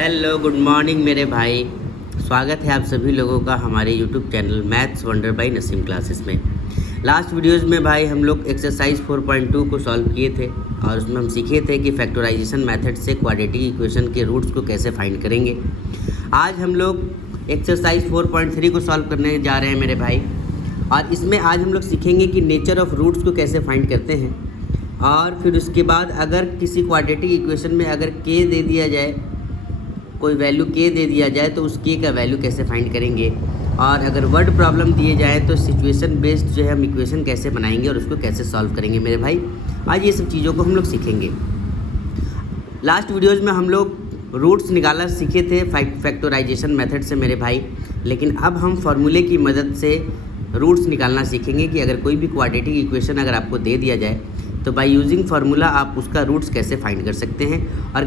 Hello good morning मेरे भाई। स्वागत है आप सभी लोगों का हमारे YouTube channel maths wonder by Naseem classes में। लास्ट वीडियोस में भाई हम लोग एक्सरसाइज 4.2 को सॉल्व किए थे और उसमें हम सीखे थे कि फैक्टराइजेशन मेथड से क्वाड्रेटिक इक्वेशन के रूट्स को कैसे फाइंड करेंगे। आज हम लोग एक्सरसाइज 4.3 को सॉल्व करने जा रहे हैं मेरे भाई, और इसमें आज हम लोग सीखेंगे कि नेचर ऑफ रूट्स को कैसे फाइंड करते हैं। और फिर उसके बाद अगर किसी क्वाड्रेटिक इक्वेशन में अगर के दे दिया जाए, कोई वैल्यू के दे दिया जाए तो उस के का वैल्यू कैसे फाइंड करेंगे, और अगर वर्ड प्रॉब्लम दिए जाए तो सिचुएशन बेस्ड जो है हम इक्वेशन कैसे बनाएंगे और उसको कैसे सॉल्व करेंगे मेरे भाई। आज ये सब चीज़ों को हम लोग सीखेंगे। लास्ट वीडियोज़ में हम लोग रूट्स निकालना सीखे थे फैक्टराइजेशन मेथड से मेरे भाई, लेकिन अब हम फार्मूले की मदद से रूट्स निकालना सीखेंगे कि अगर कोई भी क्वाड्रेटिक इक्वेशन अगर आपको दे दिया जाए तो बाय यूजिंग फार्मूला आप उसका रूट्स कैसे फाइंड कर सकते हैं और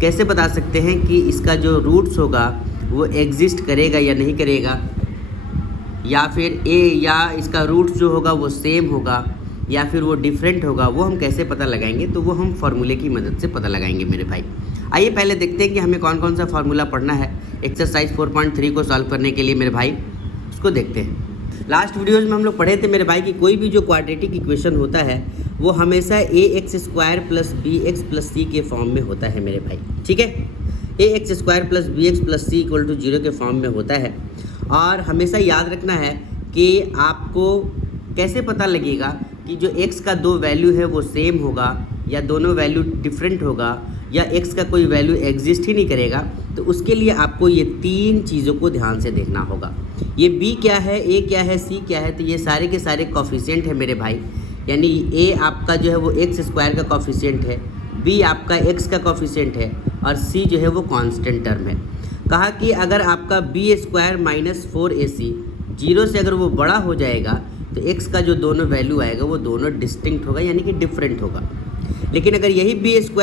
कैसे बता सकते हैं कि इसका जो रूट्स होगा वो एग्जिस्ट करेगा या नहीं करेगा, या फिर या इसका रूट्स जो होगा वो सेम होगा या फिर वो डिफरेंट होगा, वो हम कैसे पता लगाएंगे। तो वो हम फार्मूले की मदद से पता लगाएंगे मेरे भाई। आइए पहले देखते हैं कि हमें कौन कौन सा फार्मूला पढ़ना है एक्सरसाइज 4.3 को सॉल्व करने के लिए मेरे भाई। उसको देखते हैं। लास्ट वीडियोज़ में हम लोग पढ़े थे मेरे भाई कि कोई भी जो क्वाड्रेटिक इक्वेशन होता है वो हमेशा ax² + bx + c के फॉर्म में होता है मेरे भाई। ठीक है, ax² + bx + c = 0 के फॉर्म में होता है। और हमेशा याद रखना है कि आपको कैसे पता लगेगा कि जो x का दो वैल्यू है वो सेम होगा या दोनों वैल्यू डिफरेंट होगा या x का कोई वैल्यू एग्जिस्ट ही नहीं करेगा। तो उसके लिए आपको ये तीन चीज़ों को ध्यान से देखना होगा। ये b क्या है, a क्या है, c क्या है। तो ये सारे के सारे कॉफिशिएंट है मेरे भाई, यानी a आपका जो है वो x² का कॉफिशिएंट है, b आपका x का कॉफिशिएंट है और c जो है वो कांस्टेंट टर्म है। कहा कि अगर आपका b² - 4ac 0 से अगर वो बड़ा हो जाएगा तो x का जो दोनों वैल्यू आएगा वो दोनों डिस्टिंक्ट होगा यानी कि डिफरेंट होगा। लेकिन अगर यही b² -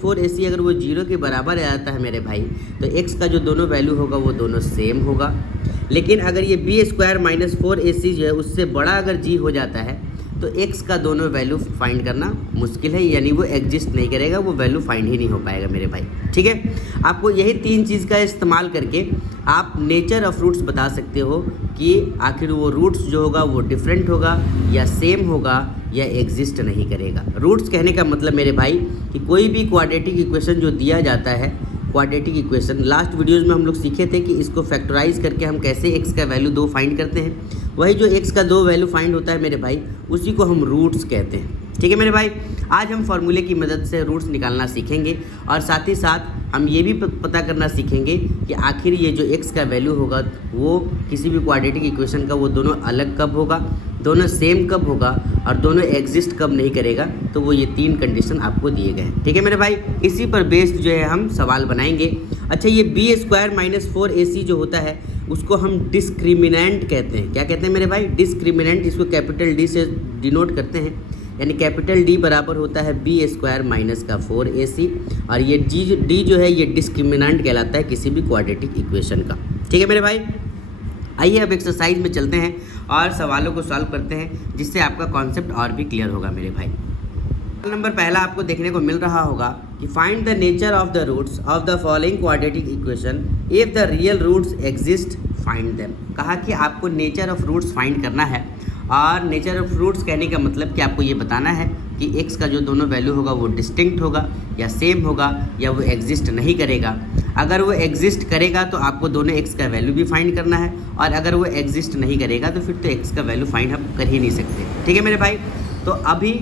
4ac अगर वो 0 के बराबर आ जाता है मेरे भाई तो x का जो दोनों वैल्यू होगा वो दोनों सेम होगा। लेकिन अगर ये b² - 4ac जो है उससे बड़ा अगर g हो जाता है तो x का दोनों वैल्यू फाइंड करना मुश्किल है, यानी वो एग्जिस्ट नहीं करेगा, वो वैल्यू फाइंड ही नहीं हो पाएगा मेरे भाई। ठीक है, आपको यही तीन चीज़ का इस्तेमाल करके आप नेचर ऑफ रूट्स बता सकते हो कि आखिर वो रूट्स जो होगा वो डिफरेंट होगा या सेम होगा या एग्जिस्ट नहीं करेगा। रूट्स कहने का मतलब मेरे भाई कि कोई भी क्वाड्रेटिक इक्वेशन जो दिया जाता है, क्वाड्रेटिक इक्वेशन लास्ट वीडियोज़ में हम लोग सीखे थे कि इसको फैक्टराइज करके हम कैसे x का वैल्यू 2 फाइंड करते हैं। वही जो x का 2 वैल्यू फाइंड होता है मेरे भाई उसी को हम रूट्स कहते हैं। ठीक है मेरे भाई, आज हम फार्मूले की मदद से रूट्स निकालना सीखेंगे और साथ ही साथ हम ये भी पता करना सीखेंगे कि आखिर ये जो x का वैल्यू होगा वो किसी भी क्वाड्रेटिक इक्वेशन का वो दोनों अलग कब होगा, दोनों सेम कब होगा और दोनों एग्जिस्ट कब नहीं करेगा। तो वो ये तीन कंडीशन आपको दिए गए हैं। ठीक है मेरे भाई, इसी पर बेस्ड जो है हम सवाल बनाएंगे। अच्छा, ये b² - 4ac जो होता है उसको हम डिस्क्रिमिनेंट कहते हैं। क्या कहते हैं मेरे भाई? डिस्क्रिमिनेंट। इसको कैपिटल D से डिनोट करते हैं, यानी कैपिटल D बराबर होता है b² - 4ac और ये d जो है ये डिस्क्रिमिनेंट कहलाता है किसी भी क्वाड्रेटिक इक्वेशन का। ठीक है मेरे भाई, आइए अब एक्सरसाइज में चलते हैं और सवालों को सॉल्व करते हैं जिससे आपका कॉन्सेप्ट और भी क्लियर होगा मेरे भाई। नंबर पहला आपको देखने को मिल रहा होगा कि find the nature of the roots of the following quadratic equation if the real roots exist find them. कहा कि आपको नेचर ऑफ रूट्स फाइंड करना है, और नेचर ऑफ रूट्स कहने का मतलब कि आपको ये बताना है कि x का जो दोनों वैल्यू होगा वो डिस्टिंक्ट होगा या सेम होगा या वो एग्जिस्ट नहीं करेगा। अगर वो एग्जिस्ट करेगा तो आपको दोनों x का वैल्यू भी फाइंड करना है, और अगर वो एग्जिस्ट नहीं करेगा तो फिर तो x का वैल्यू फाइंड हम कर ही नहीं सकते। ठीक है मेरे भाई, तो अभी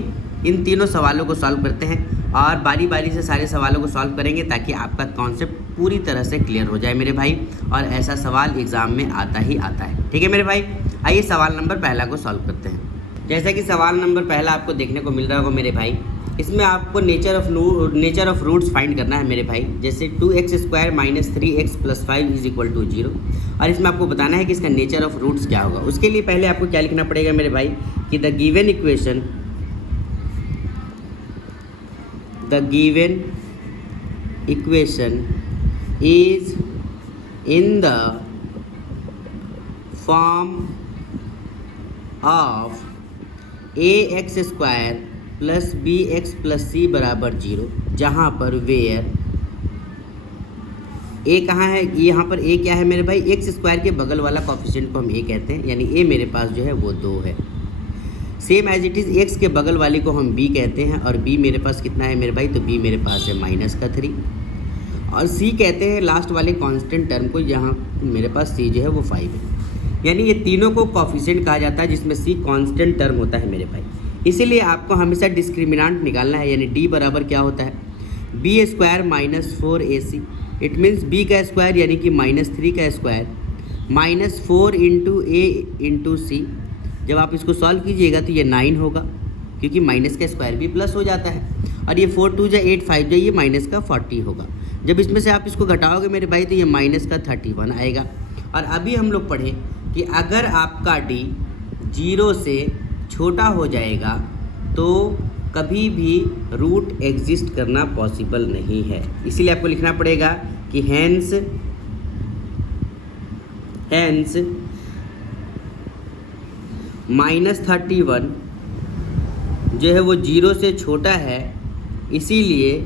इन तीनों सवालों को सॉल्व करते हैं और बारी बारी से सारे सवालों को सॉल्व करेंगे ताकि आपका कॉन्सेप्ट पूरी तरह से क्लियर हो जाए मेरे भाई, और ऐसा सवाल एग्ज़ाम में आता ही आता है। ठीक है मेरे भाई, आइए सवाल नंबर पहला को सॉल्व करते हैं। जैसा कि सवाल नंबर पहला आपको देखने को मिल रहा होगा मेरे भाई, इसमें आपको नेचर ऑफ रूट्स फाइंड करना है मेरे भाई। जैसे 2x² - 3x + 5 = 0, और इसमें आपको बताना है कि इसका नेचर ऑफ रूट्स क्या होगा। उसके लिए पहले आपको क्या लिखना पड़ेगा मेरे भाई कि the given equation is in the form of ax² + bx + c = 0, जहाँ पर वेयर ए कहाँ है, यहाँ पर ए क्या है मेरे भाई, एक्स स्क्वायर के बगल वाला कोफिशिएंट को हम ए कहते हैं, यानी ए मेरे पास जो है वो 2 है। Same as it is x के बगल वाले को हम बी कहते हैं, और बी मेरे पास कितना है मेरे भाई, तो बी मेरे पास है -3। और सी कहते हैं लास्ट वाले कांस्टेंट टर्म को, यहाँ मेरे पास सी जो है वो 5 है। यानी ये तीनों को कोफिशिएंट कहा जाता है जिसमें सी कांस्टेंट टर्म होता है मेरे भाई। इसीलिए आपको हमेशा डिस्क्रिमिनेंट निकालना है, यानी डी बराबर क्या होता है, b square -4ac। It means b का स्क्वायर यानी कि -3 का स्क्वायर -4 इंटू ए इंटू सी। जब आप इसको सॉल्व कीजिएगा तो ये 9 होगा, क्योंकि माइनस का स्क्वायर भी प्लस हो जाता है। और ये 4 2 8 5 ये माइनस का 40 होगा। जब इसमें से आप इसको घटाओगे मेरे भाई तो ये माइनस का 31 आएगा। और अभी हम लोग पढ़े कि अगर आपका डी 0 से छोटा हो जाएगा तो कभी भी रूट एग्जिस्ट करना पॉसिबल नहीं है। इसीलिए आपको लिखना पड़ेगा कि हैंस -31 जो है वो 0 से छोटा है, इसीलिए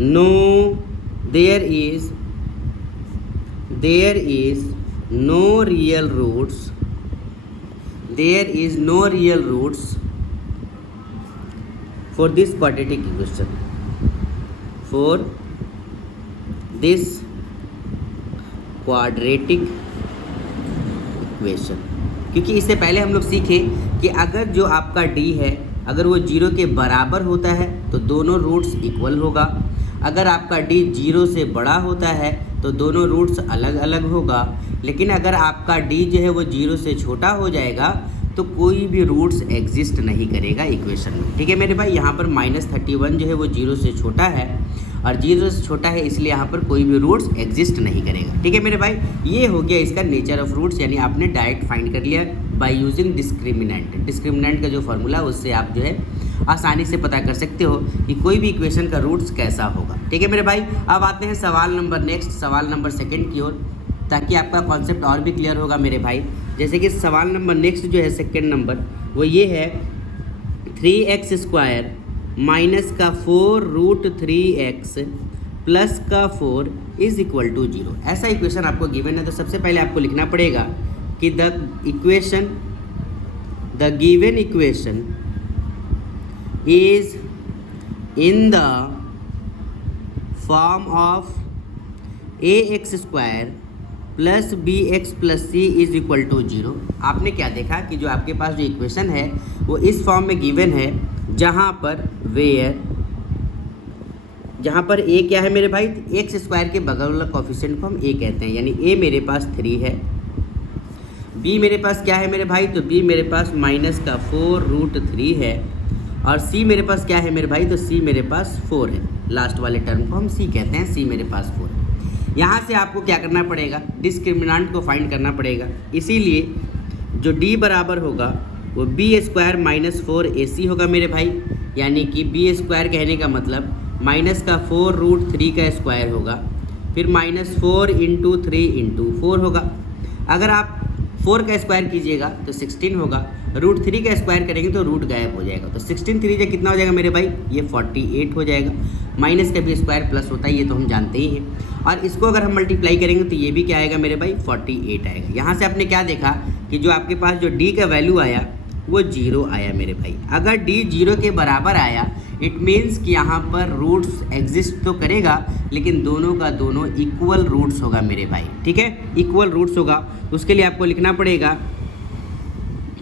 no there is no real roots for this quadratic equation, क्योंकि इससे पहले हम लोग सीखे कि अगर जो आपका डी है अगर वो 0 के बराबर होता है तो दोनों रूट्स इक्वल होगा। अगर आपका डी 0 से बड़ा होता है तो दोनों रूट्स अलग अलग होगा। लेकिन अगर आपका डी जो है वो 0 से छोटा हो जाएगा तो कोई भी रूट्स एग्जिस्ट नहीं करेगा इक्वेशन में। ठीक है मेरे भाई, यहाँ पर -31 जो है वो 0 से छोटा है, और 0 से छोटा है इसलिए यहाँ पर कोई भी रूट्स एग्जिस्ट नहीं करेगा। ठीक है मेरे भाई, ये हो गया इसका नेचर ऑफ रूट्स, यानी आपने डायरेक्ट फाइंड कर लिया बाय यूजिंग डिस्क्रिमिनेंट का जो फार्मूला उससे आप जो है आसानी से पता कर सकते हो कि कोई भी इक्वेशन का रूट्स कैसा होगा। ठीक है मेरे भाई, अब आते हैं सवाल नंबर 2 की ओर, ताकि आपका कॉन्सेप्ट और भी क्लियर होगा मेरे भाई। जैसे कि सवाल नंबर नेक्स्ट जो है सेकंड नंबर वो ये है 3x² माइनस का 4√3x प्लस का 4 इज इक्वल टू 0। ऐसा इक्वेशन आपको गिवन है, तो सबसे पहले आपको लिखना पड़ेगा कि the given equation is in the form of ax² plus bx plus c is equal to 0। आपने क्या देखा कि जो आपके पास जो इक्वेशन है वो इस फॉर्म में गिवन है, जहाँ पर a क्या है मेरे भाई, x² के बगल वाला कोफिशिएंट को हम a कहते हैं, यानी a मेरे पास 3 है। b मेरे पास क्या है मेरे भाई, तो b मेरे पास -4√3 है, और c मेरे पास क्या है मेरे भाई, तो c मेरे पास 4 है। लास्ट वाले टर्म को हम c कहते हैं, c मेरे पास 4 है। यहाँ से आपको क्या करना पड़ेगा, डिस्क्रिमिनेंट को फाइंड करना पड़ेगा। इसीलिए जो d बराबर होगा वो b² -4ac होगा मेरे भाई, यानी कि b² कहने का मतलब माइनस का 4√3 का स्क्वायर होगा, फिर -4 इंटू 3 इंटू 4 होगा। अगर आप 4 का स्क्वायर कीजिएगा तो 16 होगा, √3 का स्क्वायर करेंगे तो रूट गायब हो जाएगा, तो 16 3 से कितना हो जाएगा मेरे भाई, ये 48 हो जाएगा। माइनस का भी स्क्वायर प्लस होता है, ये तो हम जानते ही हैं। और इसको अगर हम मल्टीप्लाई करेंगे तो ये भी क्या आएगा मेरे भाई, 48 आएगा। यहाँ से आपने क्या देखा कि जो आपके पास जो d का वैल्यू आया वो 0 आया मेरे भाई। अगर d 0 के बराबर आया इट मीन्स कि यहाँ पर रूट्स एग्जिस्ट तो करेगा, लेकिन दोनों का दोनों इक्वल रूट्स होगा मेरे भाई। ठीक है, इक्वल रूट्स होगा। उसके लिए आपको लिखना पड़ेगा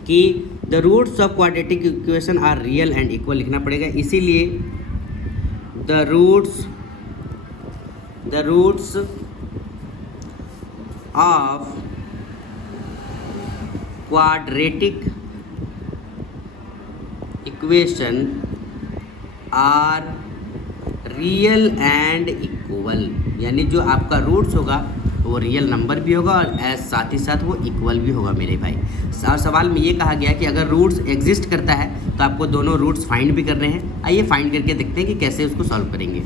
कि the roots of quadratic equation are real and equal लिखना पड़ेगा। इसीलिए the roots of quadratic equation are real and equal, यानी जो आपका रूट्स होगा वो रियल नंबर भी होगा और साथ ही साथ वो इक्वल भी होगा मेरे भाई। और सवाल में ये कहा गया कि अगर रूट्स एग्जिस्ट करता है तो आपको दोनों रूट्स फाइंड भी करने हैं। आइए फाइंड करके देखते हैं कि कैसे उसको सॉल्व करेंगे।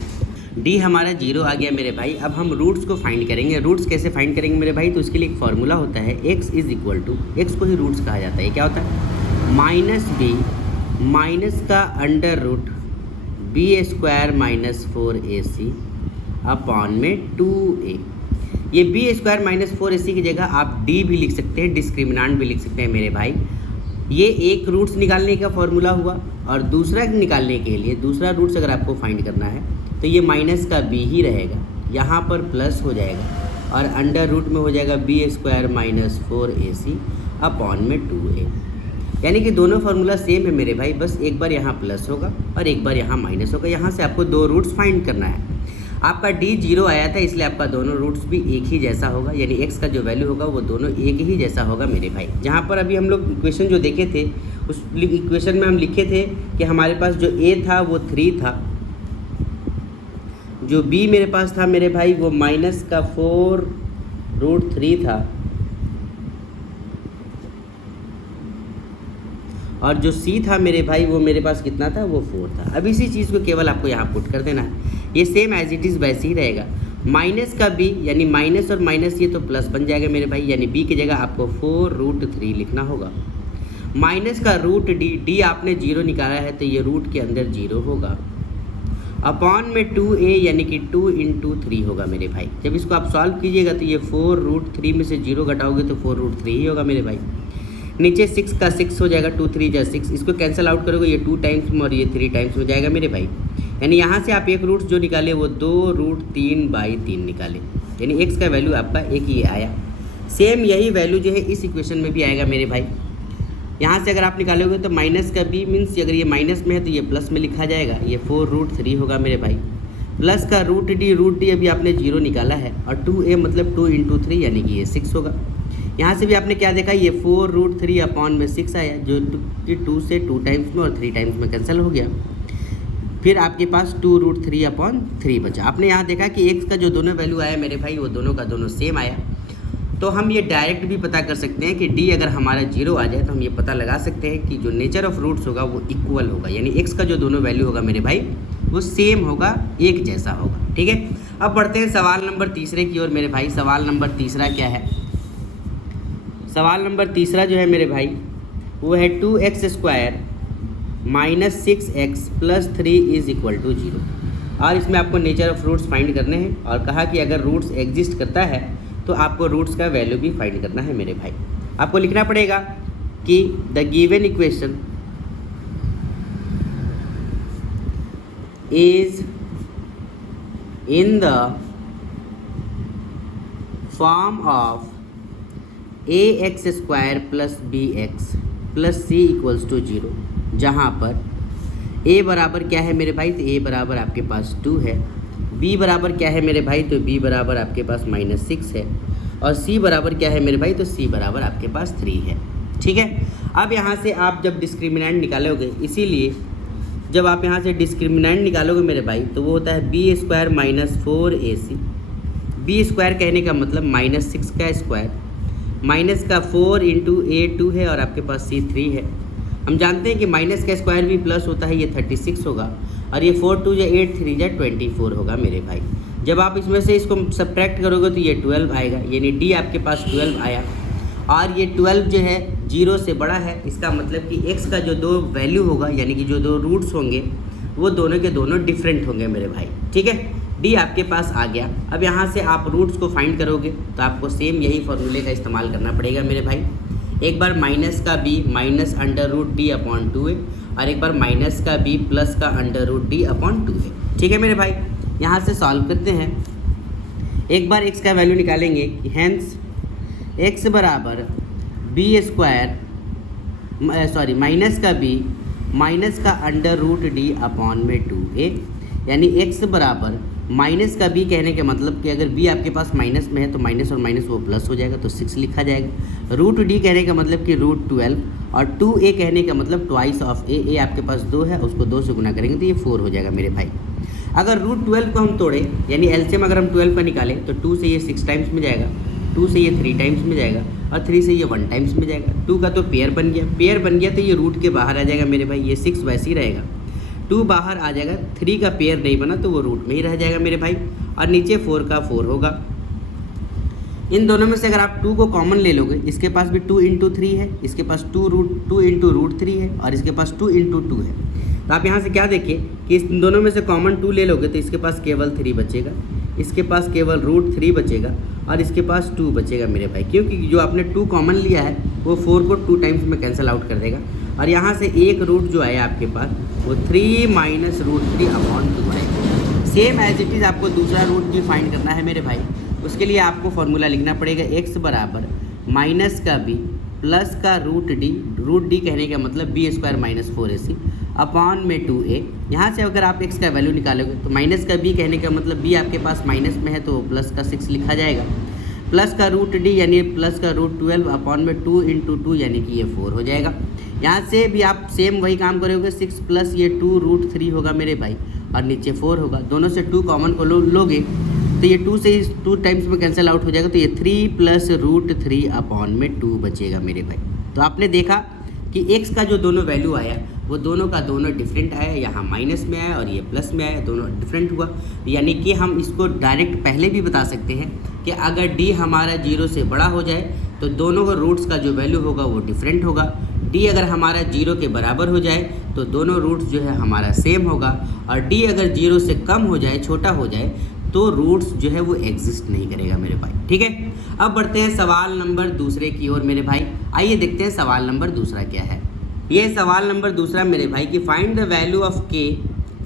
डी हमारा 0 आ गया मेरे भाई। अब हम रूट्स को फाइंड करेंगे। रूट्स कैसे फाइंड करेंगे मेरे भाई, तो उसके लिए एक फार्मूला होता है, x is equal to, x को ही रूट्स कहा जाता है। क्या होता है, -b माइनस का under root b² -4ac upon में 2a। ये बी स्क्वायर माइनस 4ac की जगह आप डी भी लिख सकते हैं, डिस्क्रिमिनांट भी लिख सकते हैं मेरे भाई। ये एक रूट्स निकालने का फॉर्मूला हुआ, और दूसरा निकालने के लिए दूसरा रूट्स अगर आपको फाइंड करना है तो ये माइनस का बी ही रहेगा, यहाँ पर प्लस हो जाएगा और अंडर रूट में हो जाएगा B square minus 4ac upon में 2a। यानी कि दोनों फार्मूला सेम है मेरे भाई, बस एक बार यहाँ प्लस होगा और एक बार यहाँ माइनस होगा। यहाँ से आपको दो रूट्स फाइंड करना है। आपका डी 0 आया था, इसलिए आपका दोनों रूट्स भी एक ही जैसा होगा, यानी x का जो वैल्यू होगा वो दोनों एक ही जैसा होगा मेरे भाई। जहाँ पर अभी हम लोग इक्वेशन जो देखे थे उस इक्वेशन में हम लिखे थे कि हमारे पास जो a था वो 3 था, जो b मेरे पास था मेरे भाई वो माइनस का 4√3 था, और जो c था मेरे भाई वो मेरे पास कितना था, वो 4 था। अब इसी चीज़ को केवल आपको यहाँ पुट कर देना है, ये सेम एज इट इज़ वैसे ही रहेगा। माइनस का b यानी माइनस और माइनस ये तो प्लस बन जाएगा मेरे भाई, यानी b की जगह आपको 4√3 लिखना होगा। माइनस का रूट d आपने 0 निकाला है तो ये रूट के अंदर 0 होगा, अपॉन में 2a यानी कि 2 × 3 होगा मेरे भाई। जब इसको आप सॉल्व कीजिएगा तो ये 4√3 में से 0 घटाओगे तो 4√3 ही होगा मेरे भाई। नीचे 6 का 6 हो जाएगा, 2 3 जा 6, इसको कैंसिल आउट करोगे ये 2 टाइम्स में और ये 3 टाइम्स में जाएगा मेरे भाई। यानी यहाँ से आप एक रूट जो निकाले वो 2√3/3 निकाले, यानी x का वैल्यू आपका एक ही आया। सेम यही वैल्यू जो है इस इक्वेशन में भी आएगा मेरे भाई। यहाँ से अगर आप निकालोगे तो माइनस का b मीन्स अगर ये माइनस में है तो ये प्लस में लिखा जाएगा, ये 4√3 होगा मेरे भाई। प्लस का रूट डी अभी आपने 0 निकाला है, और 2a मतलब 2 × 3 यानी कि ये 6 होगा। यहाँ से भी आपने क्या देखा, ये 4√3 अपॉन में 6 आया, जो 2 से 2 टाइम्स में और 3 टाइम्स में कैंसिल हो गया। फिर आपके पास 2√3/3 बचा। आपने यहाँ देखा कि x का जो दोनों वैल्यू आया मेरे भाई वो दोनों का दोनों सेम आया। तो हम ये डायरेक्ट भी पता कर सकते हैं कि d अगर हमारा 0 आ जाए तो हम ये पता लगा सकते हैं कि जो नेचर ऑफ रूट्स होगा वो इक्वल होगा, यानी x का जो दोनों वैल्यू होगा मेरे भाई वो सेम होगा, एक जैसा होगा। ठीक है, अब बढ़ते हैं सवाल नंबर तीसरे की ओर मेरे भाई। सवाल नंबर तीसरा क्या है? सवाल नंबर तीसरा जो है मेरे भाई वो है 2x² minus 6x plus 3 is equal to 0, और इसमें आपको नेचर ऑफ रूट्स फाइंड करने हैं, और कहा कि अगर रूट्स एग्जिस्ट करता है तो आपको रूट्स का वैल्यू भी फाइंड करना है मेरे भाई। आपको लिखना पड़ेगा कि the given equation is in the form of ax² plus bx plus c equals to 0, जहाँ पर a बराबर क्या है मेरे भाई, तो a बराबर आपके पास 2 है, b बराबर क्या है मेरे भाई, तो b बराबर आपके पास -6 है, और c बराबर क्या है मेरे भाई, तो c बराबर आपके पास 3 है। ठीक है, अब यहाँ से आप जब डिस्क्रिमिनेंट निकालोगे, इसीलिए जब आप यहाँ से डिस्क्रिमिनेंट निकालोगे मेरे भाई तो वो होता है b² माइनस 4ac। b² कहने का मतलब -6 का स्क्वायर, माइनस का 4 × a 2 है और आपके पास c 3 है। हम जानते हैं कि माइनस का स्क्वायर भी प्लस होता है, ये 36 होगा, और ये 4 2 8 3 24 होगा मेरे भाई। जब आप इसमें से इसको सब्ट्रैक्ट करोगे तो ये 12 आएगा, यानी d आपके पास 12 आया, और ये 12 जो है 0 से बड़ा है। इसका मतलब कि x का जो दो वैल्यू होगा यानी कि जो दो रूट्स होंगे वो दोनों के दोनों डिफरेंट होंगे मेरे भाई। ठीक है, d आपके पास आ गया। अब यहाँ से आप रूट्स को फाइंड करोगे तो आपको सेम यही फॉर्मूले का इस्तेमाल करना पड़ेगा मेरे भाई। एक बार माइनस का b माइनस √d/2a, और एक बार माइनस का b प्लस का √d/2a। ठीक है मेरे भाई, यहाँ से सॉल्व करते हैं। एक बार x का वैल्यू निकालेंगे कि हैंस x बराबर माइनस का b माइनस का √d/2a, यानी x बराबर माइनस का b कहने के मतलब कि अगर b आपके पास माइनस में है तो माइनस और माइनस वो प्लस हो जाएगा तो 6 लिखा जाएगा। √d कहने का मतलब कि √12, और 2a कहने का मतलब ट्वाइस ऑफ a आपके पास 2 है, उसको 2 से गुना करेंगे तो ये 4 हो जाएगा मेरे भाई। अगर √12 को हम तोड़े यानी एलसीएम अगर हम 12 का निकालें तो 2 से ये 6 टाइम्स में जाएगा, 2 से ये 3 टाइम्स में जाएगा, और 3 से ये 1 टाइम्स में जाएगा। 2 का तो पेयर बन गया तो ये रूट के बाहर आ जाएगा मेरे भाई। ये 6 वैसे ही रहेगा, 2 बाहर आ जाएगा, 3 का पेयर नहीं बना तो वो रूट में ही रह जाएगा मेरे भाई, और नीचे 4 का 4 होगा। इन दोनों में से अगर आप 2 को कॉमन ले लोगे, इसके पास भी 2 × 3 है, इसके पास 2 × √3 है, और इसके पास 2 × 2 है। तो आप यहाँ से क्या देखिए कि इस दोनों में से कॉमन 2 ले लोगे तो इसके पास केवल 3 बचेगा, इसके पास केवल √3 बचेगा और इसके पास 2 बचेगा मेरे भाई, क्योंकि जो आपने 2 कॉमन लिया है वो 4 को 2 टाइम्स में कैंसिल आउट कर देगा। और यहाँ से एक रूट जो आया आपके पास वो 3 - √3/2 है। सेम एज इट इज़ आपको दूसरा रूट भी फाइंड करना है मेरे भाई। उसके लिए आपको फॉर्मूला लिखना पड़ेगा x बराबर माइनस का b प्लस का √d कहने का मतलब b² - 4ac अपॉन में 2a। यहाँ से अगर आप x का वैल्यू निकालोगे तो माइनस का b कहने का मतलब b आपके पास माइनस में है तो प्लस का 6 लिखा जाएगा, प्लस का √d यानी प्लस का √12 अपॉन में 2 × 2 यानी कि ये 4 हो जाएगा। यहाँ से भी आप सेम वही काम करोगे, 6 प्लस ये 2 √3 होगा मेरे भाई और नीचे 4 होगा। दोनों से 2 कॉमन को लोगे तो ये 2 से 2 टाइम्स में कैंसिल आउट हो जाएगा, तो ये 3 + √3 अपॉन में 2 बचेगा मेरे भाई। तो आपने देखा कि x का जो दोनों वैल्यू आया वो दोनों का दोनों डिफरेंट आया, यहाँ माइनस में आया और ये प्लस में आया, दोनों डिफरेंट हुआ। यानी कि हम इसको डायरेक्ट पहले भी बता सकते हैं कि अगर d हमारा 0 से बड़ा हो जाए तो दोनों का रूट्स का जो वैल्यू होगा वो डिफरेंट होगा। d अगर हमारा 0 के बराबर हो जाए तो दोनों रूट्स जो है हमारा सेम होगा, और d अगर 0 से कम हो जाए, छोटा हो जाए, तो रूट्स जो है वो एग्जिस्ट नहीं करेगा मेरे भाई। ठीक है, अब बढ़ते हैं सवाल नंबर दूसरे की ओर मेरे भाई। आइए देखते हैं सवाल नंबर दूसरा क्या है। ये सवाल नंबर दूसरा मेरे भाई कि find the value of k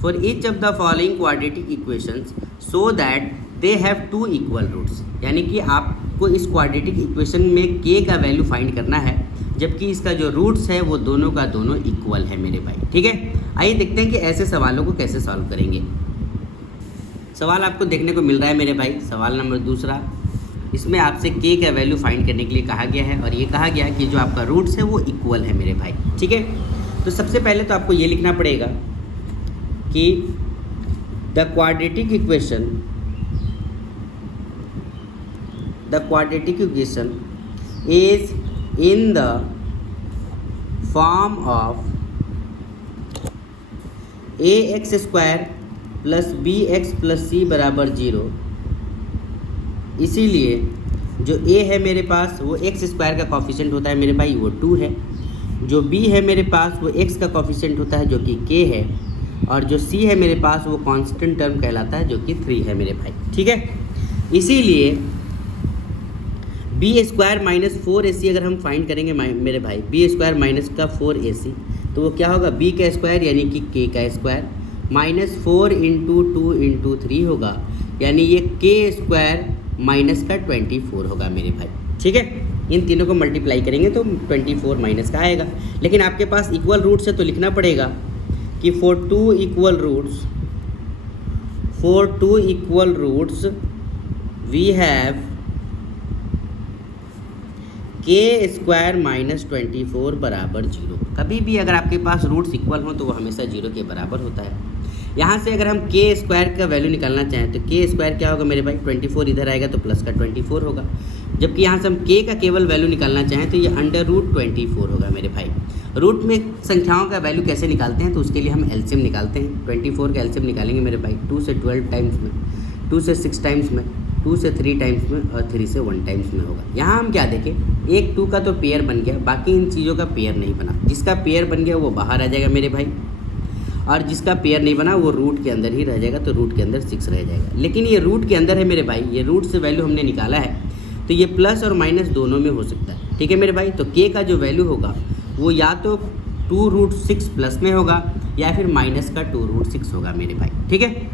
for each of the following quadratic equations so that they have 2 equal roots. यानी कि आपको इस क्वाड्रेटिक इक्वेशन में k का वैल्यू फाइंड करना है, जबकि इसका जो रूट्स है वो दोनों का दोनों इक्वल है मेरे भाई। ठीक है, आइए देखते हैं कि ऐसे सवालों को कैसे सॉल्व करेंगे। सवाल आपको देखने को मिल रहा है मेरे भाई, सवाल नंबर दूसरा। इसमें आपसे k का वैल्यू फाइंड करने के लिए कहा गया है और ये कहा गया कि जो आपका रूट्स है वो इक्वल है मेरे भाई। ठीक है, तो सबसे पहले तो आपको ये लिखना पड़ेगा कि the quadratic equation is in the form of ax² + bx + c = 0। इसीलिए जो a है मेरे पास वो x² का कॉफिशेंट होता है मेरे भाई, वो 2 है। जो b है मेरे पास वो x का कॉफिशेंट होता है जो कि k है, और जो c है मेरे पास वो कांस्टेंट टर्म कहलाता है जो कि 3 है मेरे भाई। ठीक है, इसीलिए b² - 4ac अगर हम फाइंड करेंगे मेरे भाई, b² - का 4ac तो वो क्या होगा, b का स्क्वायर यानी कि k का स्क्वायर -4 × 2 × 3 होगा, यानी ये k² - का 24 होगा मेरे भाई। ठीक है, इन तीनों को मल्टीप्लाई करेंगे तो 24 माइनस का आएगा। लेकिन आपके पास इक्वल रूट्स है तो लिखना पड़ेगा कि for 2 equal roots we have k² - 24 = 0। कभी भी अगर आपके पास रूट्स इक्वल हो तो वो हमेशा 0 के बराबर होता है। यहाँ से अगर हम k² का वैल्यू निकालना चाहें तो k² क्या होगा मेरे भाई, 24 इधर आएगा तो प्लस का 24 होगा। जबकि यहाँ से हम k का केवल वैल्यू निकालना चाहें तो ये √24 होगा मेरे भाई। रूट में संख्याओं का वैल्यू कैसे निकालते हैं तो उसके लिए हम एलसीएम निकालते हैं। 24 का एलसीएम निकालेंगे मेरे भाई, 2 से 12 टाइम्स में, 2 से 6 टाइम्स में, 2 से 3 टाइम्स में और 3 से 1 टाइम्स में होगा। यहाँ हम क्या देखें, 1 2 का तो पेयर बन गया, बाकी इन चीज़ों का पेयर नहीं बना। जिसका पेयर बन गया वो बाहर आ जाएगा मेरे भाई, और जिसका पेयर नहीं बना वो रूट के अंदर ही रह जाएगा, तो रूट के अंदर 6 रह जाएगा। लेकिन ये रूट के अंदर है मेरे भाई, ये रूट से वैल्यू हमने निकाला है तो ये प्लस और माइनस दोनों में हो सकता है। ठीक है मेरे भाई, तो k का जो वैल्यू होगा वो या तो 2√6 प्लस में होगा या फिर माइनस का 2√6 होगा मेरे भाई। ठीक है,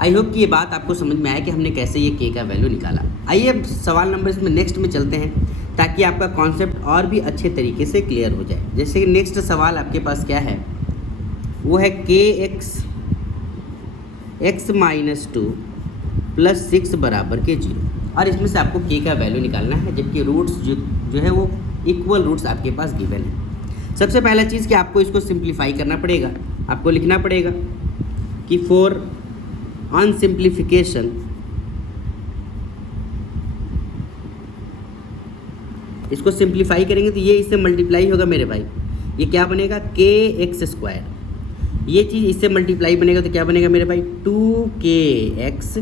आई होप कि ये बात आपको समझ में आया कि हमने कैसे ये k का वैल्यू निकाला। आइए अब सवाल नंबर इसमें नेक्स्ट में चलते हैं ताकि आपका कॉन्सेप्ट और भी अच्छे तरीके से क्लियर हो जाए। जैसे कि नेक्स्ट सवाल आपके पास क्या है, वो है kx -2 + 6 = 0, और इसमें से आपको k का वैल्यू निकालना है, जबकि रूट्स जो है वो इक्वल रूट्स आपके पास गिवन है। सबसे पहला चीज़ कि आपको इसको सिंप्लीफाई करना पड़ेगा। आपको लिखना पड़ेगा कि फॉर ऑन सिंप्लीफिकेशन इसको सिंप्लीफाई करेंगे तो ये इससे मल्टीप्लाई होगा मेरे भाई, ये क्या बनेगा, kx²। ये चीज़ इससे मल्टीप्लाई बनेगा तो क्या बनेगा मेरे भाई, 2kx,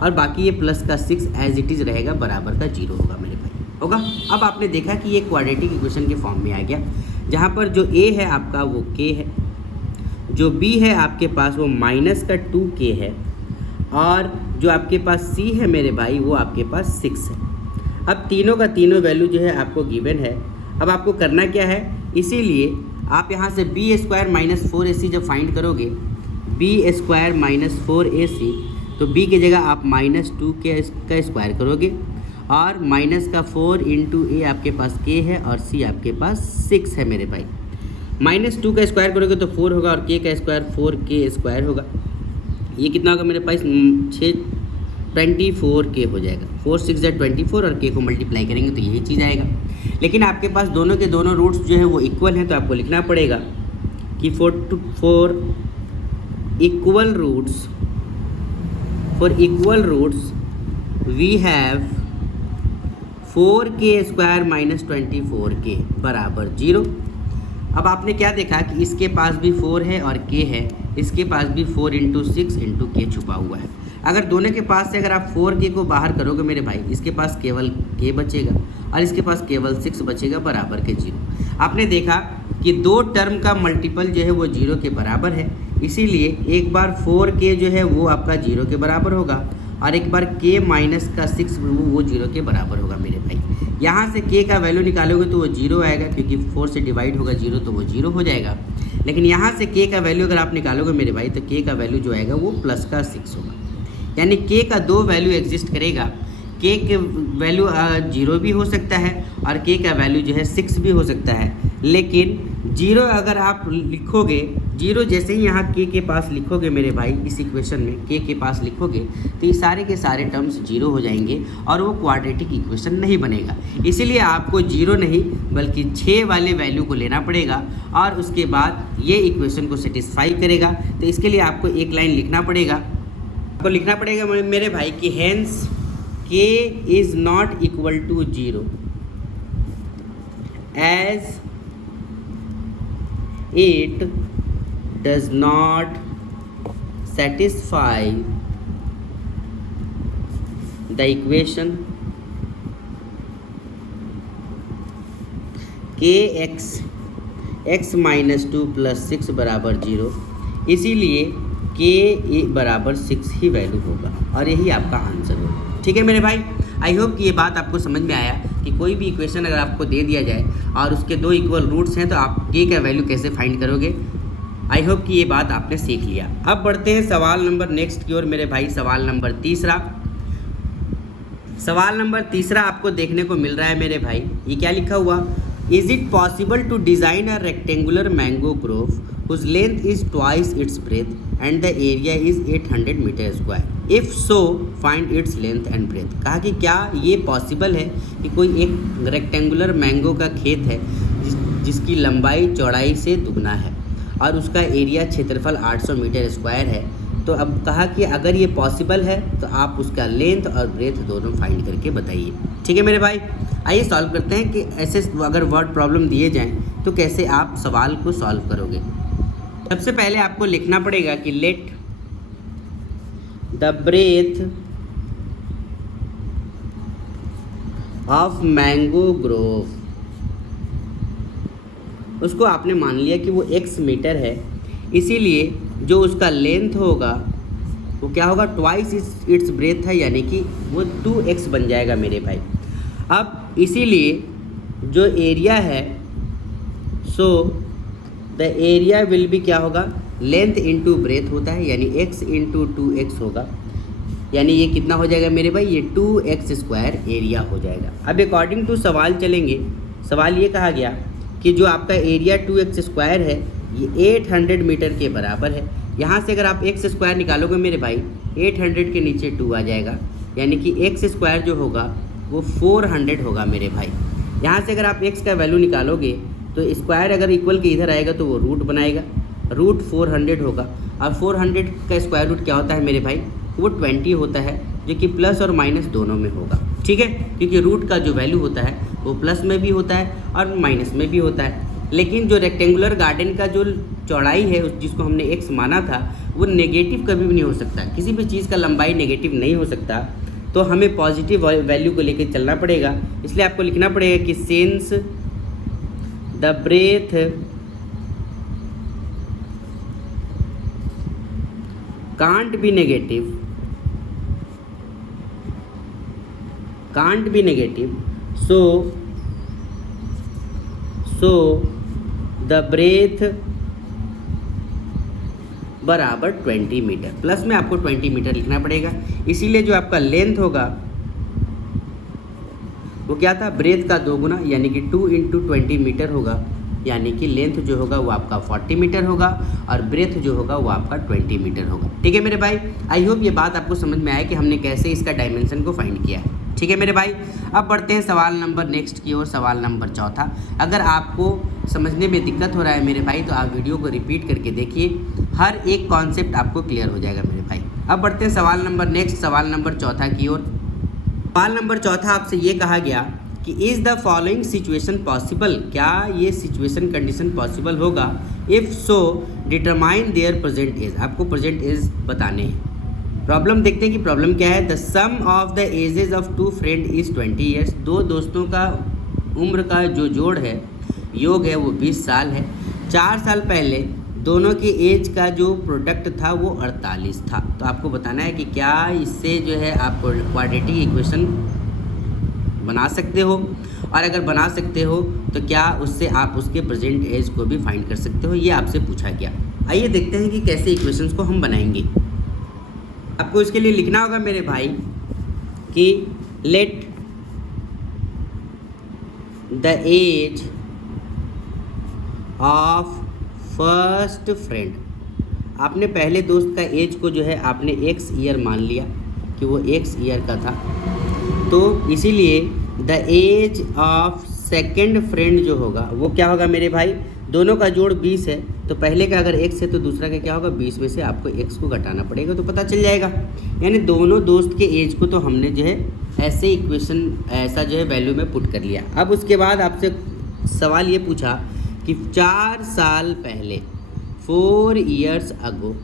और बाकी ये प्लस का 6 एज इट इज़ रहेगा, बराबर का 0 होगा मेरे भाई, होगा। अब आपने देखा कि ये क्वाड्रेटिक इक्वेशन के फॉर्म में आ गया, जहाँ पर जो a है आपका वो k है, जो b है आपके पास वो -2k है, और जो आपके पास C है मेरे भाई वो आपके पास 6 है। अब तीनों का तीनों वैल्यू जो है आपको गिवन है। अब आपको करना क्या है, इसीलिए आप यहाँ से बी स्क्वायर माइनस 4AC जब फाइंड करोगे, बी स्क्वायर माइनस 4AC, तो b की जगह आप -2 का स्क्वायर करोगे और माइनस का 4 इंटू ए आपके पास k है और c आपके पास 6 है मेरे भाई। -2 का स्क्वायर करोगे तो 4 होगा और k का स्क्वायर 4k स्क्वायर होगा। ये कितना होगा मेरे पास 24k हो जाएगा। 4 6 = 24 और k को मल्टीप्लाई करेंगे तो यही चीज़ आएगा। लेकिन आपके पास दोनों के दोनों रूट्स जो है वो इक्वल हैं, तो आपको लिखना पड़ेगा कि for equal roots we have 4k square minus 24k बराबर 0। अब आपने क्या देखा कि इसके पास भी 4 है और k है, इसके पास भी 4 इंटू 6 इंटू k छुपा हुआ है। अगर दोनों के पास से अगर आप 4k को बाहर करोगे मेरे भाई, इसके पास केवल k बचेगा और इसके पास केवल 6 बचेगा बराबर के 0। आपने देखा कि दो टर्म का मल्टीपल जो है वो 0 के बराबर है, इसीलिए एक बार 4k जो है वो आपका 0 के बराबर होगा और एक बार k माइनस का 6 वो 0 के बराबर होगा मेरे भाई। यहाँ से k का वैल्यू निकालोगे तो वो 0 आएगा, क्योंकि 4 से डिवाइड होगा 0 तो वो 0 हो जाएगा। लेकिन यहाँ से k का वैल्यू अगर आप निकालोगे मेरे भाई तो k का वैल्यू जो आएगा वो प्लस का 6 होगा। यानी k का दो वैल्यू एग्जिस्ट करेगा। k के वैल्यू 0 भी हो सकता है और k का वैल्यू जो है 6 भी हो सकता है। लेकिन 0 अगर आप लिखोगे, 0 जैसे ही यहाँ k के पास लिखोगे मेरे भाई, इस इक्वेशन में k के पास लिखोगे तो ये सारे के सारे टर्म्स 0 हो जाएंगे और वो क्वाड्रेटिक इक्वेशन नहीं बनेगा। इसीलिए आपको 0 नहीं बल्कि 6 वाले वैल्यू को लेना पड़ेगा और उसके बाद ये इक्वेशन को सेटिस्फाई करेगा। तो इसके लिए आपको एक लाइन लिखना पड़ेगा, आपको लिखना पड़ेगा मेरे भाई कि hence k is not equal to 0 as it does not satisfy the equation kx x minus 2 plus 6 बराबर 0। इसीलिए k बराबर 6 ही वैल्यू होगा और यही आपका आंसर होगा। ठीक है मेरे भाई, आई होप कि ये बात आपको समझ में आया कि कोई भी इक्वेशन अगर आपको दे दिया जाए और उसके दो इक्वल रूट्स हैं तो आप k का वैल्यू कैसे फाइंड करोगे। आई होप कि ये बात आपने सीख लिया। अब बढ़ते हैं सवाल नंबर नेक्स्ट की ओर मेरे भाई। सवाल नंबर तीसरा आपको देखने को मिल रहा है मेरे भाई। ये क्या लिखा हुआ, is it possible to design a rectangular mango grove whose length is twice its breadth and the area is 800 metre square. If so find its length and breadth. कहा कि क्या ये पॉसिबल है कि कोई एक रेक्टेंगुलर मैंगो का खेत है जिसकी लंबाई चौड़ाई से दुगना है और उसका एरिया क्षेत्रफल 800 मीटर स्क्वायर है। तो अब कहा कि अगर ये पॉसिबल है तो आप उसका लेंथ और ब्रेथ दोनों फाइंड करके बताइए। ठीक है मेरे भाई, आइए सॉल्व करते हैं कि ऐसे अगर वर्ड प्रॉब्लम दिए जाएं तो कैसे आप सवाल को सॉल्व करोगे। सबसे पहले आपको लिखना पड़ेगा कि let the breadth of mango grove, उसको आपने मान लिया कि वो x मीटर है, इसीलिए जो उसका लेंथ होगा वो क्या होगा, ट्वाइस इट्स ब्रेथ है, यानी कि वो 2x बन जाएगा मेरे भाई। अब इसीलिए जो एरिया है, so the area will be क्या होगा, लेंथ इंटू ब्रेथ होता है, यानी x इंटू 2x होगा, यानी ये कितना हो जाएगा मेरे भाई, ये 2x स्क्वायर एरिया हो जाएगा। अब अकॉर्डिंग टू सवाल चलेंगे। सवाल ये कहा गया कि जो आपका एरिया 2x स्क्वायर है ये 800 मीटर के बराबर है। यहाँ से अगर आप x स्क्वायर निकालोगे मेरे भाई, 800 के नीचे 2 आ जाएगा, यानी कि x स्क्वायर जो होगा वो 400 होगा मेरे भाई। यहाँ से अगर आप x का वैल्यू निकालोगे तो स्क्वायर अगर इक्वल के इधर आएगा तो वो रूट बनाएगा, रूट 400 होगा। और 400 का स्क्वायर रूट क्या होता है मेरे भाई, वो 20 होता है, जो कि प्लस और माइनस दोनों में होगा। ठीक है, क्योंकि रूट का जो वैल्यू होता है वो प्लस में भी होता है और माइनस में भी होता है। लेकिन जो रेक्टेंगुलर गार्डन का जो चौड़ाई है जिसको हमने x माना था, वो नेगेटिव कभी भी नहीं हो सकता। किसी भी चीज़ का लंबाई नेगेटिव नहीं हो सकता, तो हमें पॉजिटिव वैल्यू को लेकर चलना पड़ेगा। इसलिए आपको लिखना पड़ेगा कि since the breadth can't be negative, can't be negative, so the breadth बराबर 20 मीटर। प्लस में आपको 20 मीटर लिखना पड़ेगा, इसीलिए जो आपका लेंथ होगा वो क्या था, ब्रेथ का 2 गुना यानी कि 2 × 20 मीटर होगा, यानी कि लेंथ जो होगा वो आपका 40 मीटर होगा और ब्रेथ जो होगा वो आपका 20 मीटर होगा। ठीक है मेरे भाई, आई होप ये बात आपको समझ में आए कि हमने कैसे इसका डायमेंशन को फाइंड किया है। ठीक है मेरे भाई, अब बढ़ते हैं सवाल नंबर नेक्स्ट की ओर, सवाल नंबर 4। अगर आपको समझने में दिक्कत हो रहा है मेरे भाई तो आप वीडियो को रिपीट करके देखिए, हर एक कॉन्सेप्ट आपको क्लियर हो जाएगा मेरे भाई। अब बढ़ते हैं सवाल नंबर नेक्स्ट, सवाल नंबर 4 की ओर। सवाल नंबर 4 आपसे ये कहा गया कि is the following situation possible, क्या ये सिचुएशन कंडीशन पॉसिबल होगा, if so determine their present age, आपको प्रेजेंट एज बताने हैं। प्रॉब्लम देखते हैं कि प्रॉब्लम क्या है। The sum of the ages of 2 friend is 20 years, 2 दोस्तों का उम्र का जो जोड़ है, योग है, वो 20 साल है। 4 साल पहले दोनों की एज का जो प्रोडक्ट था वो 48 था। तो आपको बताना है कि क्या इससे जो है आप क्वाड्रेटिक इक्वेशन बना सकते हो, और अगर बना सकते हो तो क्या उससे आप उसके प्रेजेंट एज को भी फाइंड कर सकते हो, ये आपसे पूछा गया। आइए देखते हैं कि कैसे इक्वेशंस को हम बनाएंगे। आपको इसके लिए लिखना होगा मेरे भाई कि let the age of first friend, आपने पहले दोस्त का एज को जो है आपने x ईयर मान लिया कि वो x ईयर का था, तो इसीलिए the age of second friend जो होगा वो क्या होगा मेरे भाई, दोनों का जोड़ 20 है, तो पहले का अगर x है तो दूसरा का क्या होगा, 20 में से आपको x को घटाना पड़ेगा तो पता चल जाएगा। यानी दोनों दोस्त के एज को तो हमने जो है ऐसे इक्वेशन ऐसा जो है वैल्यू में पुट कर लिया। अब उसके बाद आपसे सवाल ये पूछा कि 4 साल पहले 4 ईयर्स अगो,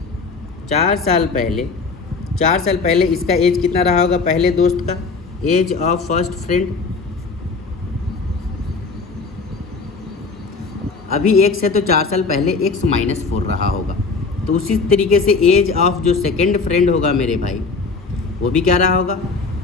4 साल पहले इसका एज कितना रहा होगा पहले दोस्त का, एज ऑफ फर्स्ट फ्रेंड। अभी x है तो 4 साल पहले x - 4 रहा होगा, तो उसी तरीके से एज ऑफ जो सेकंड फ्रेंड होगा मेरे भाई वो भी क्या रहा होगा,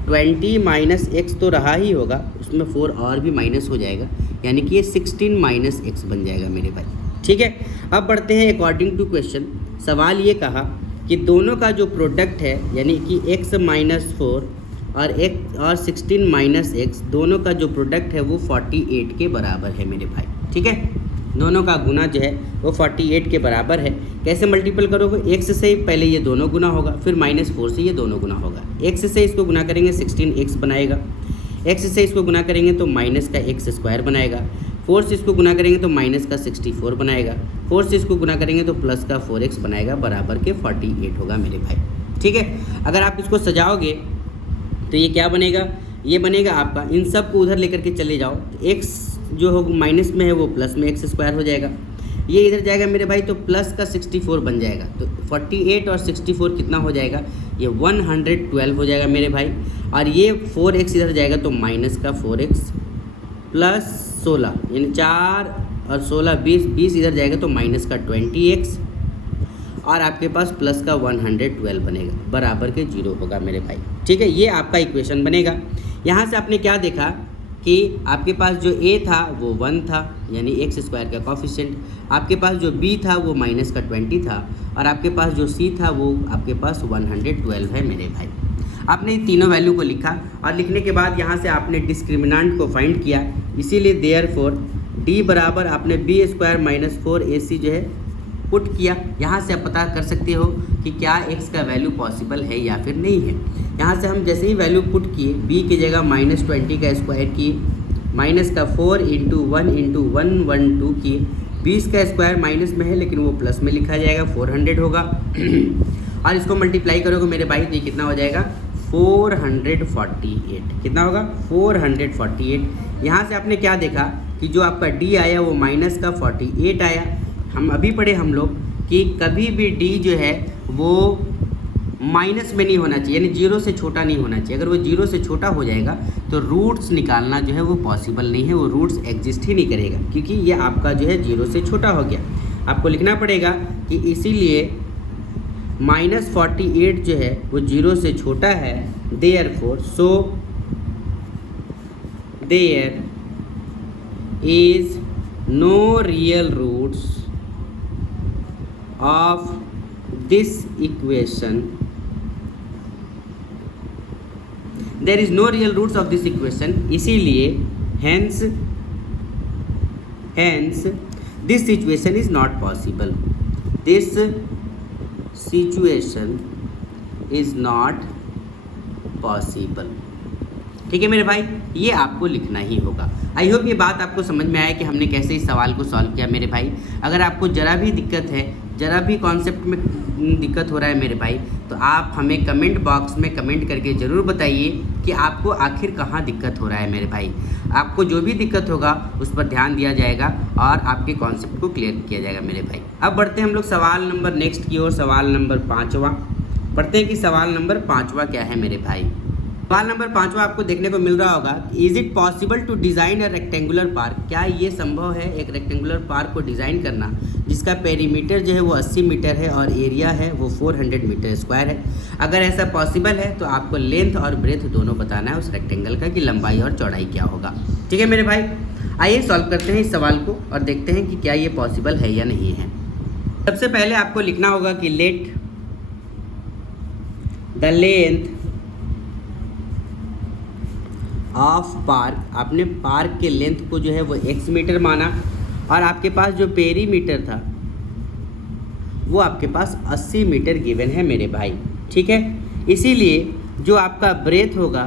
20 - x तो रहा ही होगा, उसमें 4 और भी माइनस हो जाएगा, यानी कि ये 16 - x बन जाएगा मेरे भाई। ठीक है, अब बढ़ते हैं अकॉर्डिंग टू क्वेश्चन। सवाल ये कहा कि दोनों का जो प्रोडक्ट है यानी कि x - 4 और 16 - x, दोनों का जो प्रोडक्ट है वो 48 के बराबर है मेरे भाई। ठीक है, दोनों का गुना जो है वो 48 के बराबर है। कैसे मल्टीपल करोगे, x से पहले ये दोनों गुना होगा, फिर -4 से ये दोनों गुना होगा। x से इसको गुना करेंगे 16x बनाएगा, x से इसको गुना करेंगे तो माइनस का x² बनाएगा, 4 से इसको गुना करेंगे तो माइनस का 64 बनाएगा, 4 से इसको गुना करेंगे तो प्लस का 4x बनाएगा, बराबर के 48 होगा मेरे भाई। ठीक है, अगर आप इसको सजाओगे तो ये क्या बनेगा, ये बनेगा आपका, इन सब को उधर लेकर के चले जाओ तो x जो हो माइनस में है वो प्लस में x² हो जाएगा, ये इधर जाएगा मेरे भाई तो प्लस का 64 बन जाएगा, तो 48 और 64 कितना हो जाएगा, ये 112 हो जाएगा मेरे भाई। और ये 4x इधर जाएगा तो माइनस का 4x प्लस 16 यानी 4 और 16 20 इधर जाएगा तो माइनस का 20x और आपके पास प्लस का 112 बनेगा, बराबर के 0 होगा मेरे भाई। ठीक है, ये आपका इक्वेशन बनेगा। यहाँ से आपने क्या देखा कि आपके पास जो a था वो 1 था यानी x² का कॉफिशिएंट, आपके पास जो b था वो माइनस का 20 था और आपके पास जो c था वो आपके पास 112 है मेरे भाई। आपने तीनों वैल्यू को लिखा और लिखने के बाद यहाँ से आपने डिस्क्रिमिनेंट को फाइंड किया, इसीलिए देयरफॉर d बराबर आपने b² - 4ac जो है पुट किया। यहाँ से आप पता कर सकते हो कि क्या x का वैल्यू पॉसिबल है या फिर नहीं है। यहाँ से हम जैसे ही वैल्यू पुट किए, b की जगह -20 का स्क्वायर किए, माइनस का 4 × 1 × 112 किए, 20 का स्क्वायर माइनस में है लेकिन वो प्लस में लिखा जाएगा, 400 होगा और इसको मल्टीप्लाई करोगे मेरे भाई तो ये कितना हो जाएगा, 448। कितना होगा, 448। यहाँ से आपने क्या देखा कि जो आपका d आया वो माइनस का 48 आया। हम अभी पढ़े हम लोग कि कभी भी d जो है वो माइनस में नहीं होना चाहिए, यानी 0 से छोटा नहीं होना चाहिए। अगर वो 0 से छोटा हो जाएगा तो रूट्स निकालना जो है वो पॉसिबल नहीं है, वो रूट्स एग्जिस्ट ही नहीं करेगा क्योंकि ये आपका जो है 0 से छोटा हो गया। आपको लिखना पड़ेगा कि इसीलिए -48 जो है वो 0 से छोटा है, therefore so there is no real roots of this equation, there is no real roots of this equation, इसीलिए hence this situation is not possible, this situation is not possible. ठीक है मेरे भाई, ये आपको लिखना ही होगा। आई होप ये बात आपको समझ में आया कि हमने कैसे इस सवाल को सॉल्व किया मेरे भाई। अगर आपको ज़रा भी दिक्कत है, ज़रा भी कॉन्सेप्ट में दिक्कत हो रहा है मेरे भाई, तो आप हमें कमेंट बॉक्स में कमेंट करके ज़रूर बताइए कि आपको आखिर कहाँ दिक्कत हो रहा है मेरे भाई। आपको जो भी दिक्कत होगा उस पर ध्यान दिया जाएगा और आपके कॉन्सेप्ट को क्लियर किया जाएगा मेरे भाई। अब बढ़ते हैं हम लोग सवाल नंबर नेक्स्ट की ओर, सवाल नंबर 5वां। पढ़ते हैं कि सवाल नंबर 5वां क्या है मेरे भाई। सवाल नंबर 5वां आपको देखने को मिल रहा होगा, is it possible to design a rectangular park, क्या ये संभव है एक रेक्टेंगुलर पार्क को डिज़ाइन करना जिसका पेरीमीटर जो है वो 80 मीटर है और एरिया है वो 400 मीटर स्क्वायर है। अगर ऐसा पॉसिबल है तो आपको लेंथ और ब्रेथ दोनों बताना है उस रेक्टेंगल का कि लंबाई और चौड़ाई क्या होगा। ठीक है मेरे भाई, आइए सॉल्व करते हैं इस सवाल को और देखते हैं कि क्या ये पॉसिबल है या नहीं है। सबसे पहले आपको लिखना होगा कि let the length of park, आपने पार्क के लेंथ को जो है वो x मीटर माना और आपके पास जो पेरीमीटर था वो आपके पास 80 मीटर गिवन है मेरे भाई। ठीक है, इसीलिए जो आपका ब्रेथ होगा,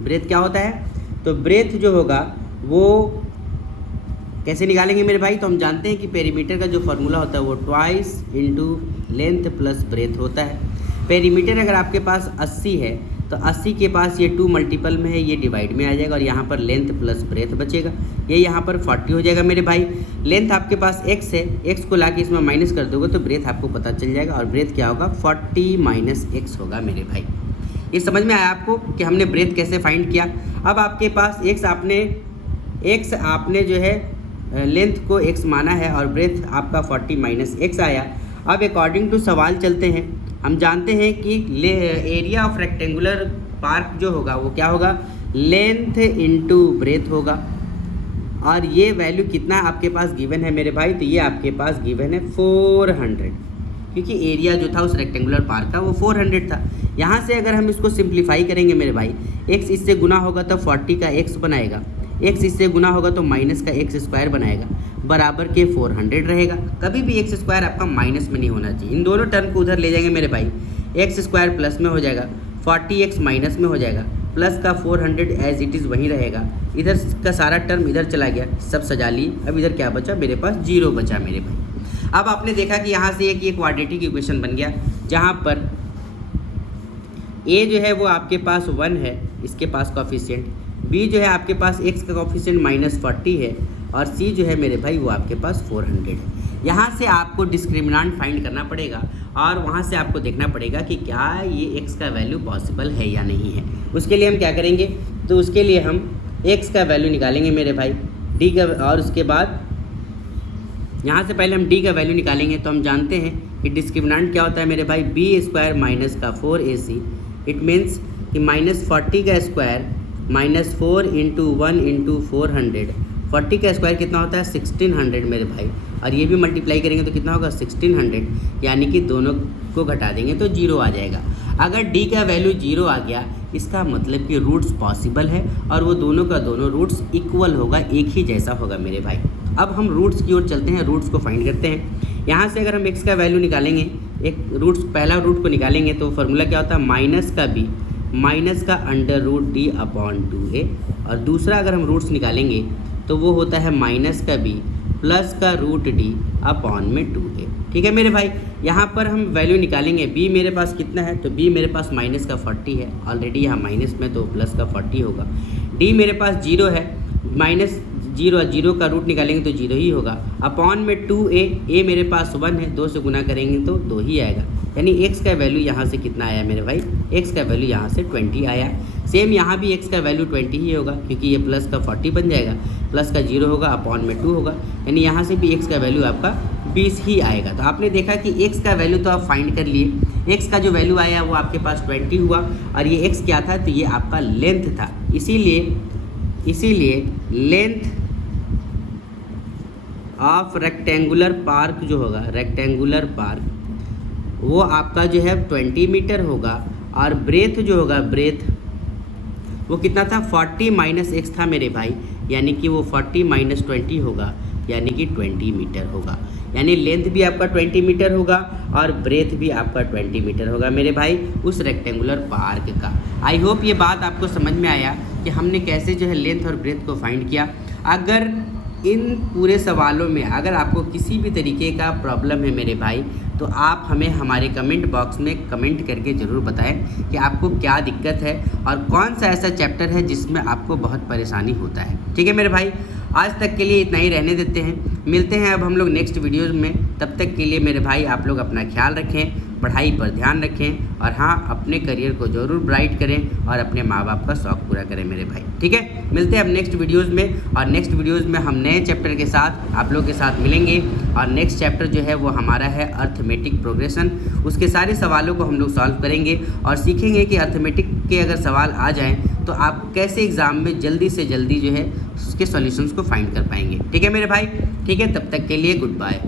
ब्रेथ क्या होता है, तो ब्रेथ जो होगा वो कैसे निकालेंगे मेरे भाई, तो हम जानते हैं कि पेरीमीटर का जो फॉर्मूला होता है वो twice into length plus breadth होता है। पेरीमीटर अगर आपके पास 80 है तो 80 के पास ये 2 मल्टीपल में है, ये डिवाइड में आ जाएगा और यहाँ पर लेंथ प्लस ब्रेथ बचेगा, ये यहाँ पर 40 हो जाएगा मेरे भाई। लेंथ आपके पास x है, x को लाके इसमें माइनस कर दोगे तो ब्रेथ आपको पता चल जाएगा और ब्रेथ क्या होगा 40 माइनस x होगा मेरे भाई। ये समझ में आया आपको कि हमने ब्रेथ कैसे फाइंड किया। अब आपके पास x आपने जो है लेंथ को x माना है और ब्रेथ आपका 40 माइनस x आया। अब अकॉर्डिंग टू सवाल चलते हैं, हम जानते हैं कि एरिया ऑफ रेक्टेंगुलर पार्क जो होगा वो क्या होगा, लेंथ इंटू ब्रेथ होगा और ये वैल्यू कितना आपके पास गिवन है मेरे भाई, तो ये आपके पास गिवन है 400, क्योंकि एरिया जो था उस रेक्टेंगुलर पार्क का वो 400 था। यहाँ से अगर हम इसको सिंप्लीफाई करेंगे मेरे भाई, x इससे गुना होगा तो 40 का x बनाएगा, x इससे गुना होगा तो माइनस का x स्क्वायर बनाएगा, बराबर के 400 रहेगा। कभी भी x स्क्वायर आपका माइनस में नहीं होना चाहिए। इन दोनों टर्म को उधर ले जाएंगे मेरे भाई, x स्क्वायर प्लस में हो जाएगा, 40x माइनस में हो जाएगा, प्लस का 400 एज इट इज़ वहीं रहेगा, इधर का सारा टर्म इधर चला गया, सब सजा लिए। अब इधर क्या बचा मेरे पास, 0 बचा मेरे भाई। अब आपने देखा कि यहाँ से एक ये क्वाड्रेटिक इक्वेशन बन गया जहाँ पर a जो है वो आपके पास 1 है, इसके पास कॉफिशिएंट, b जो है आपके पास x का कॉफिशिएंट -40 है और c जो है मेरे भाई वो आपके पास 400 है। यहाँ से आपको डिस्क्रिमिनेंट फाइंड करना पड़ेगा और वहाँ से आपको देखना पड़ेगा कि क्या ये x का वैल्यू पॉसिबल है या नहीं है। उसके लिए हम क्या करेंगे, तो उसके लिए हम x का वैल्यू निकालेंगे मेरे भाई d का, और उसके बाद यहाँ से पहले हम d का वैल्यू निकालेंगे। तो हम जानते हैं कि डिस्क्रिमिनेंट क्या होता है मेरे भाई, b स्क्वायर माइनस का 4ac, इट मीन्स कि -40 का स्क्वायर -4 इंटू 1 इंटू 400, 40 का स्क्वायर कितना होता है 1600 मेरे भाई, और ये भी मल्टीप्लाई करेंगे तो कितना होगा 1600, यानी कि दोनों को घटा देंगे तो 0 आ जाएगा। अगर d का वैल्यू 0 आ गया इसका मतलब कि रूट्स पॉसिबल है और वो दोनों का दोनों रूट्स इक्वल होगा, एक ही जैसा होगा मेरे भाई। अब हम रूट्स की ओर चलते हैं, रूट्स को फाइंड करते हैं। यहाँ से अगर हम x का वैल्यू निकालेंगे, एक रूट्स पहला रूट को निकालेंगे तो फार्मूला क्या होता है, माइनस का b माइनस का √d/2a, और दूसरा अगर हम रूट्स निकालेंगे तो वो होता है माइनस का b प्लस का √d/2a। ठीक है मेरे भाई, यहाँ पर हम वैल्यू निकालेंगे। b मेरे पास कितना है, तो b मेरे पास -40 है, ऑलरेडी यहाँ माइनस में तो प्लस का 40 होगा। d मेरे पास 0 है, -0 का रूट निकालेंगे तो 0 ही होगा, अपॉन में 2a, a मेरे पास 1 है, 2 से गुना करेंगे तो 2 ही आएगा, यानी x का वैल्यू यहाँ से कितना आया मेरे भाई, x का वैल्यू यहाँ से 20 आया। सेम यहाँ भी x का वैल्यू 20 ही होगा क्योंकि ये प्लस का 40 बन जाएगा, प्लस का 0 होगा, अपॉन में 2 होगा, यानी यहाँ से भी x का वैल्यू आपका 20 ही आएगा। तो आपने देखा कि x का वैल्यू तो आप फाइंड कर लिए, x का जो वैल्यू आया वो आपके पास 20 हुआ और ये x क्या था, तो ये आपका लेंथ था। इसीलिए इसीलिए लेंथ ऑफ रेक्टेंगुलर पार्क जो होगा, रेक्टेंगुलर पार्क वो आपका जो है 20 मीटर होगा, और ब्रेथ जो होगा, ब्रेथ वो कितना था, 40 माइनस एक्स था मेरे भाई, यानी कि वो 40 माइनस 20 होगा, यानी कि 20 मीटर होगा। यानी लेंथ भी आपका 20 मीटर होगा और ब्रेथ भी आपका 20 मीटर होगा मेरे भाई उस रेक्टेंगुलर पार्क का। आई होप ये बात आपको समझ में आया कि हमने कैसे जो है लेंथ और ब्रेथ को फाइंड किया। अगर इन पूरे सवालों में अगर आपको किसी भी तरीके का प्रॉब्लम है मेरे भाई, तो आप हमें हमारे कमेंट बॉक्स में कमेंट करके ज़रूर बताएं कि आपको क्या दिक्कत है और कौन सा ऐसा चैप्टर है जिसमें आपको बहुत परेशानी होता है। ठीक है मेरे भाई, आज तक के लिए इतना ही रहने देते हैं। मिलते हैं अब हम लोग नेक्स्ट वीडियोज़ में। तब तक के लिए मेरे भाई आप लोग अपना ख्याल रखें, पढ़ाई पर ध्यान रखें, और हाँ, अपने करियर को ज़रूर ब्राइट करें और अपने माँ बाप का शौक़ पूरा करें मेरे भाई। ठीक है, मिलते हैं अब नेक्स्ट वीडियोज़ में, और नेक्स्ट वीडियोज़ में हम नए चैप्टर के साथ आप लोग के साथ मिलेंगे। और नेक्स्ट चैप्टर जो है वो हमारा है अर्थमेटिक प्रोग्रेशन। उसके सारे सवालों को हम लोग सॉल्व करेंगे और सीखेंगे कि अर्थमेटिक के अगर सवाल आ जाएँ तो आप कैसे एग्ज़ाम में जल्दी से जल्दी जो है उसके सॉल्यूशंस को फाइंड कर पाएंगे। ठीक है मेरे भाई, ठीक है, तब तक के लिए गुड बाय।